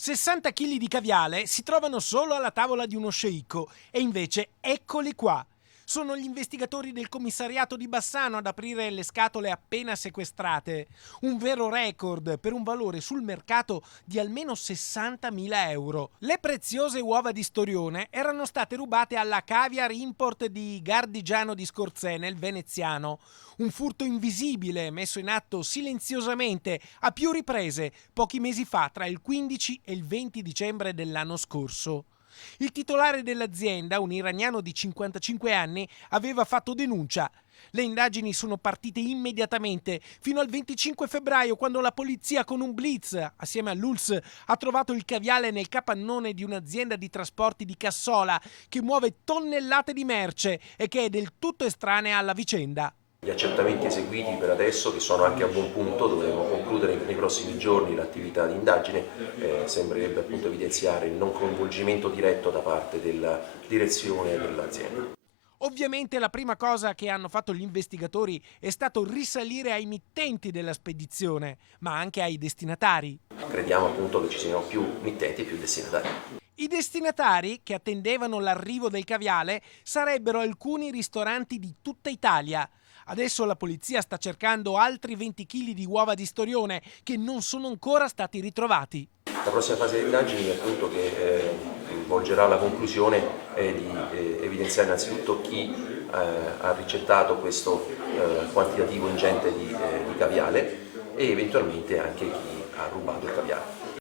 60 kg di caviale si trovano solo alla tavola di uno sceicco e invece eccoli qua. Sono gli investigatori del commissariato di Bassano ad aprire le scatole appena sequestrate. Un vero record per un valore sul mercato di almeno 60.000 euro. Le preziose uova di Storione erano state rubate alla Caviar Import di Gardigiano di Scorzè nel veneziano. Un furto invisibile messo in atto silenziosamente a più riprese pochi mesi fa tra il 15 e il 20 dicembre dell'anno scorso. Il titolare dell'azienda, un iraniano di 55 anni, aveva fatto denuncia. Le indagini sono partite immediatamente, fino al 25 febbraio, quando la polizia con un blitz, assieme all'ULS, ha trovato il caviale nel capannone di un'azienda di trasporti di Cassola, che muove tonnellate di merce e che è del tutto estranea alla vicenda. Gli accertamenti eseguiti per adesso, che sono anche a buon punto, dovremo concludere nei prossimi giorni l'attività di indagine, sembrerebbe appunto evidenziare il non coinvolgimento diretto da parte della direzione dell'azienda. Ovviamente la prima cosa che hanno fatto gli investigatori è stato risalire ai mittenti della spedizione, ma anche ai destinatari. Crediamo appunto che ci siano più mittenti e più destinatari. I destinatari, che attendevano l'arrivo del caviale, sarebbero alcuni ristoranti di tutta Italia. Adesso la polizia sta cercando altri 20 kg di uova di Storione che non sono ancora stati ritrovati. La prossima fase di indagini appunto che volgerà alla conclusione è di evidenziare innanzitutto chi ha ricettato questo quantitativo ingente di caviale e eventualmente anche chi ha rubato il caviale.